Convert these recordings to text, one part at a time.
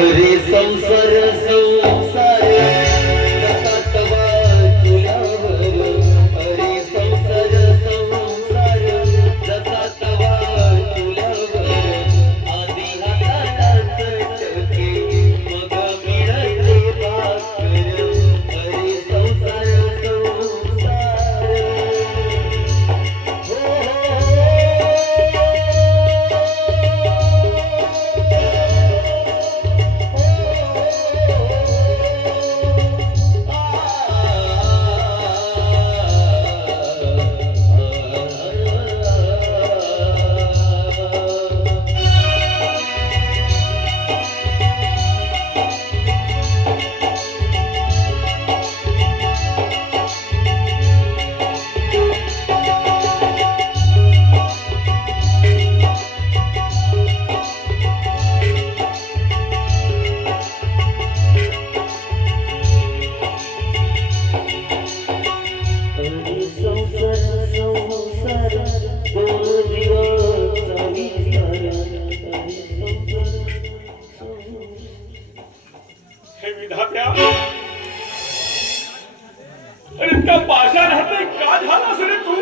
ഒരു സംസരസൗ हे विधात्या. अरे त्या पाषाण हाते का झालास रे तू?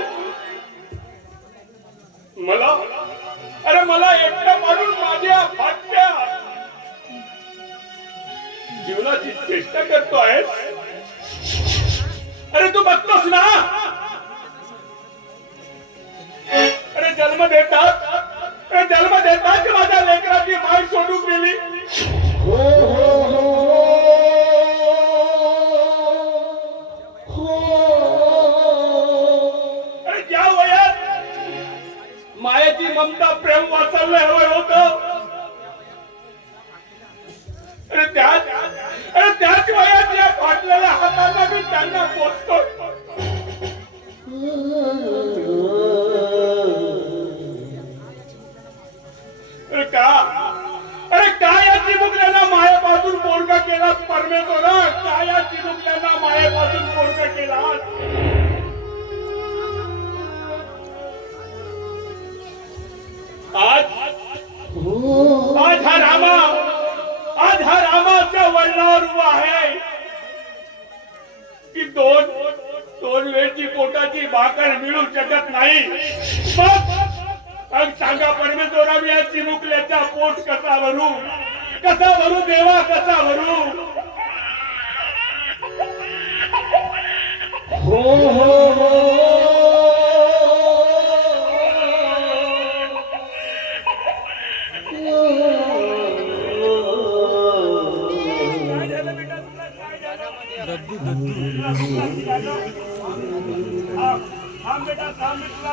मला? अरे मला एकटा मारून माझ्या फाटक्या जीवनाची चेष्टा करतोय अरे तू बघतोस ना? अरे जन्म देतात. अरे जन्म देतात माझ्या लेकराची माय सोडून गेली? हो हो. Ole, ole, ole. वेळची पोटाची भाकर मिळू शकत नाही. मग सांगा परमेश्वरा मी या चिमुकल्याचा पोट कसा भरू? कसा भरू देवा कसा भरू? हो हो हो.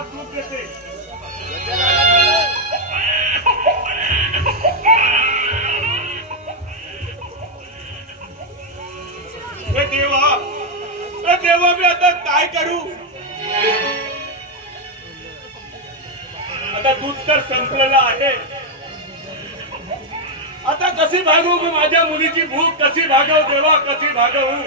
देते देवा देवा मी आता काय करू? आता दूध तर संपलेलं आहे. आता कशी भागवू मी माझ्या मुलीची भूक? कशी भागव देवा कशी भागवू?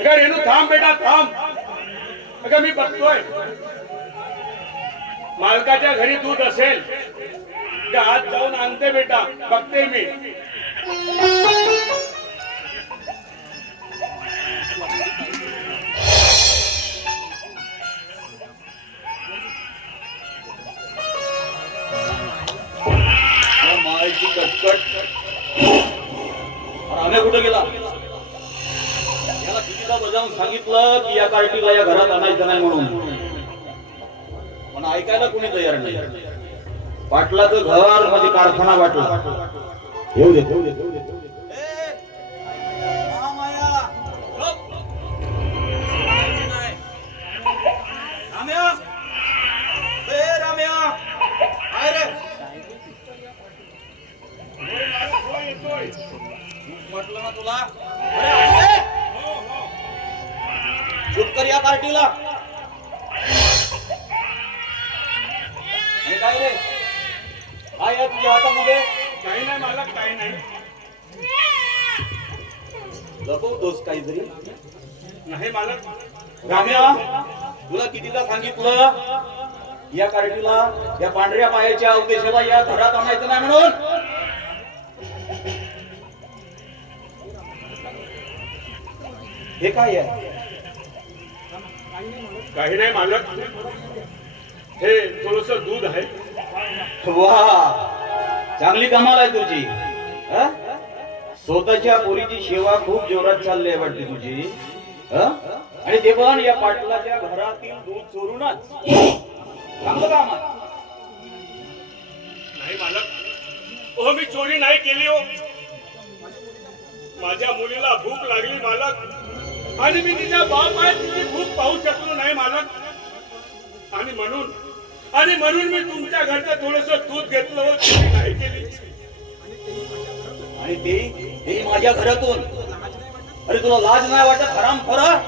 अगं रेणू थांब बेटा थांब अगं मी बघतोय मालकाच्या घरी दूध असेल तर आज जाऊन आणते बेटा बघते मी। पाटलाचं घर म्हणजे कारखाना वाटला येऊ दे म्हटलं ना तुला? चुप कर या पार्टीला. हातामध्ये काही नाही मालक काही नाही. लपवतोस काहीतरी? नाही मालक. राम्या तुला कितीदा सांगितलं? या कार्टीला या पांढऱ्या पायाच्या उद्देशाला या घरात आणायचं नाही म्हणून. हे काय आहे? काही नाही मालक. हे थोडस दूध आहे. वा. चांगली कमाल आहे तुझी. स्वतःच्या पोरीची सेवा खूप जोरात चालली आहे वाटते तुझी. आणि ते पण या पाटलाच्या घरातील दूध चोरूनच. चांगलं काम नाही मालक. हो मी चोरी नाही केली हो. माझ्या मुलीला भूक लागली मालक. आणि मी तिच्या बाप आहे तिची भूक पाहू शकलो नाही मालक. आणि म्हणून आणि म्हणून मी तुमच्या घरचं थोडस दूध घेतलं हो नाही केली. आणि ते माझ्या घरातून. अरे तुला लाज नाही वाटत? हराम खरं?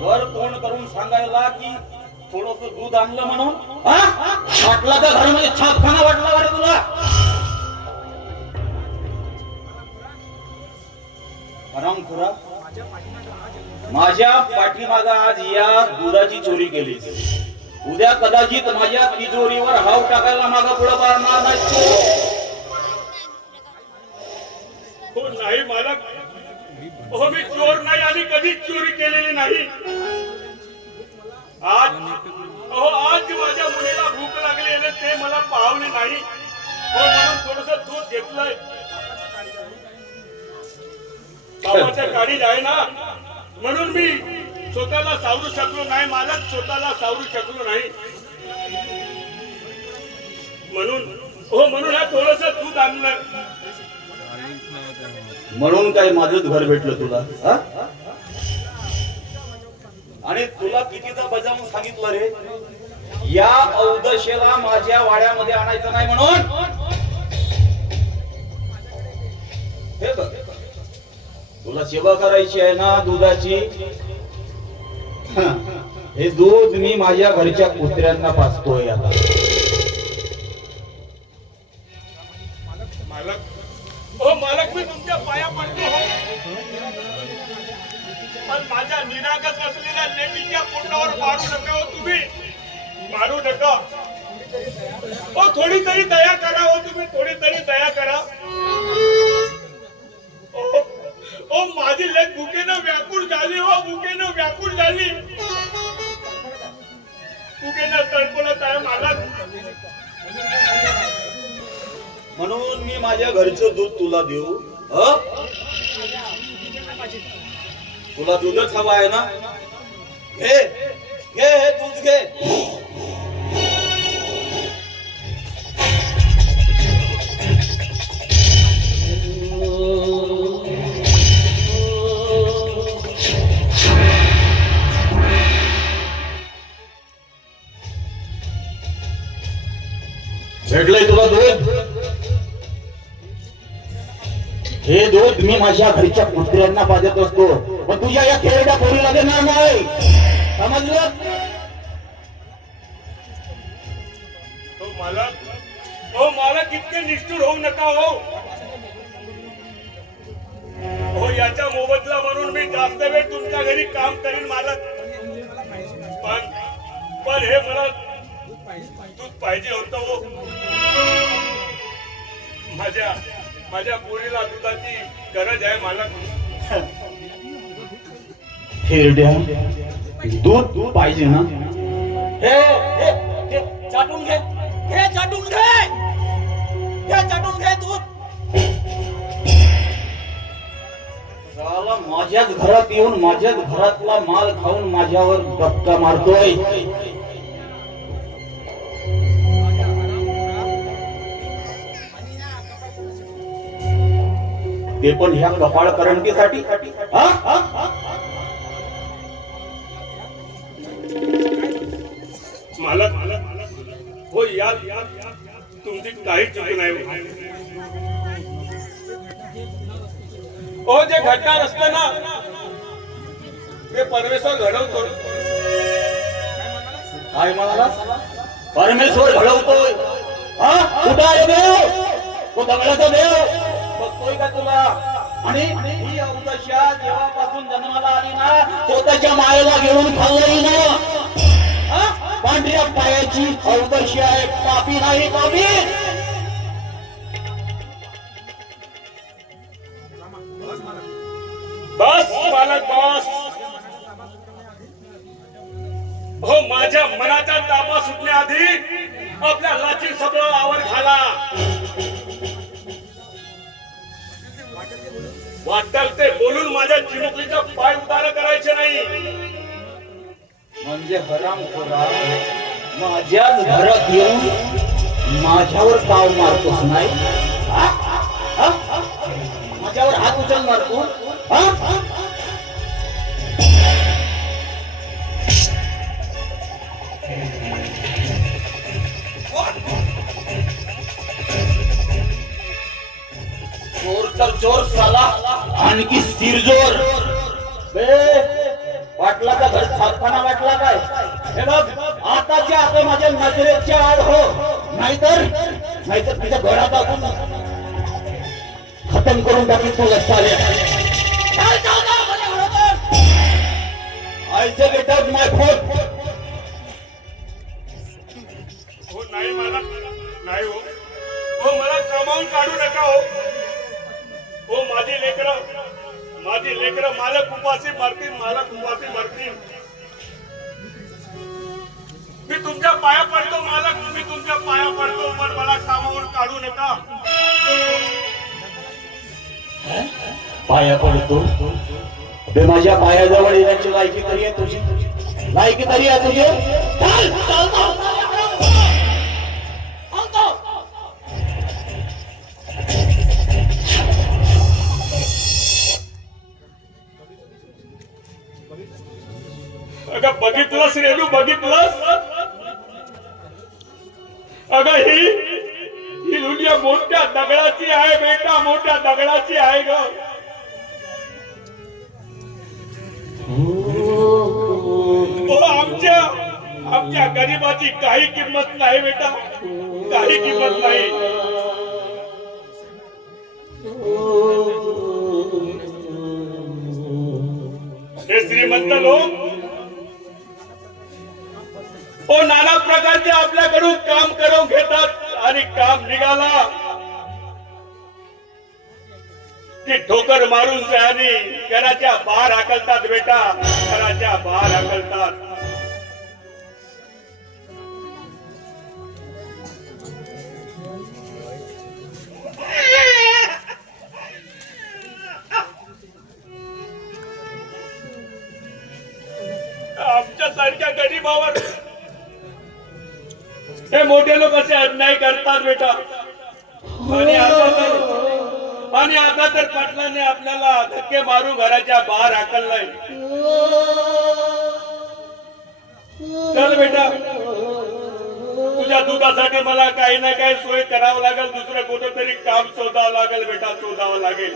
घर तोंड करून सांगायला की थोडस दूध आणलं म्हणून? वाटला तर घरामध्ये छापखाना वाटला वाटत तुला? हराम खुरा. माझ्या पाठीमागा आज या दुधाची चोरी केली. उद्या कदाचित माझ्या तिजोरीवर हाव टाकायला मागा पुढे पाळणार नाही हो नाही मालक हो मी चोर नाही आणि कधीच चोरी केलेली नाही. आज हो आज माझ्या मुलीला भूक लागली आणि ते मला पाहवले नाही. हो म्हणून थोडस दूध घेतलंय. बाबाच्या गाडी आहे ना? म्हणून मी स्वतःला सावरू शकलो नाही मालक स्वतःला सावरू शकलो नाही. म्हणून हो म्हणून हा थोडस दूध आणलं. म्हणून काय माझंच घर भेटलं तुला हा? आणि तुला कितीदा बजावून सांगितलं रे? या औदशेला माझ्या वाड्यामध्ये आणायचं नाही म्हणून. हे बघ. तुला सेवा करायची आहे ना दुधाची? हे दूध मी माझ्या घरच्या कुत्र्यांना पाचतोय आता. मालक हो मालक मी तुमच्या पाया पडतो हो. पण माझ्या निरागस असलेल्या लेकीच्या पोटावर मारू नका हो तुम्ही. मारू नका. हो थोडी तरी दया करा हो तुम्ही थोडी तरी दया करा. ओ, माझी लेक भुकेनं व्याकुळ झाली हो भुकेनं व्याकुळ झाली. मी माझ्या घरचं दूध तुला देऊ. ह? तुला दूधच हवं आहे ना? घे. घे हे दूध घे. भेटलंय तुला दूध? हे दूध मी माझ्या घरच्या कुत्र्यांना पाजत असतो. पण तुझ्या या खेळड्या पोरीला देणार नाही समजलं? हो मालक हो मालक इतके निष्ठुर होऊ नका हो. हो याच्या मोबदला म्हणून मी जास्त वेळ तुमच्या घरी काम करीन मालक. पण पण हे मला दूध पाहिजे होतं हो. माझ्या माझ्या पोरीला दुधाची गरज आहे मालक खेळड्या दूध पाहिजे ना? हे हे हे चाटून घे. घे चाटून घे. घे चाटून घे दूध. साला माझ्याच घरात येऊन माझ्याच घरातला माल खाऊन माझ्यावर गप्पा मारतोय. ते पण ह्या कपाळ करंटीसाठी हा? हा? हा? हो या. तुमची काही चूक नाही हो जे घडणार असतं ना ते परमेश्वर घडवतो काय म्हणाला परमेश्वर घडवतोय हा कुठं आहे देव तो दगडाचा देव बघतोय का तुला? आणि ही औदशा जेव्हापासून जन्माला आली ना स्वतःच्या मायेला घेऊन खाल्लंही ना. पांढऱ्या पायाची औदशी आहे पापी नाही पापी. बस बालक बस. हो माझ्या मनाचा ताबा सुटण्याआधी आपल्या लाची सगळं आवर घाला वाटल ते बोलून माझ्या चिमुकलीचा पाय उतार करायचे नाही. म्हणजे हराम माझ्याच घरात येऊन माझ्यावर पाव मारतोस नाही? माझ्यावर हात उचल मारतो? हा? आणखी सिरजोर. वाटला का घर छापखाना वाटला काय? हे बघ आताच्या आता माझ्या नजरेच्या आड हो. नाहीतर नाहीतर तुझ्या घरात टाकून खतम करून टाकीन तुला चालेल आयचं गेट माय फोन. हो नाही मला नाही हो. हो मला कामावून काढू नका हो. हो माझी लेकर माझी लेकर मालक उपासी मारतील मला उपासी मारतील. मी तुमच्या पाया पडतो मालक मी तुमच्या पाया पडतो पण मला कामावरून काढू नका. पाया पडतो. ते माझ्या पायाजवळ येण्याची लायकी तरी आहे तुझी. लायकी तरी आहे तुझी. बघितलंस रेणू अगं ही ही दुनिया मोठ्या दगडाची आहे बेटा मोठ्या दगडाची आहे ग. आमच्या आमच्या गरीबाची काही किंमत नाही बेटा. काही किंमत नाही. श्रीमंत लोक नाना आपल्याकडून काम करून घेतात आणि काम निघाला ती ठोकर मारून आणि कराच्या बाहेर हाकलतात बेटा घराच्या बाहेर हाकलतात. शैतानाने आपल्याला धक्के मारू घराच्या बाहेर हाकललाय. चल बेटा. तुझ्या दुधासाठी मला काही ना काही सोय करावं लागेल दुसरं कुठेतरी काम शोधावं लागेल बेटा शोधावं लागेल.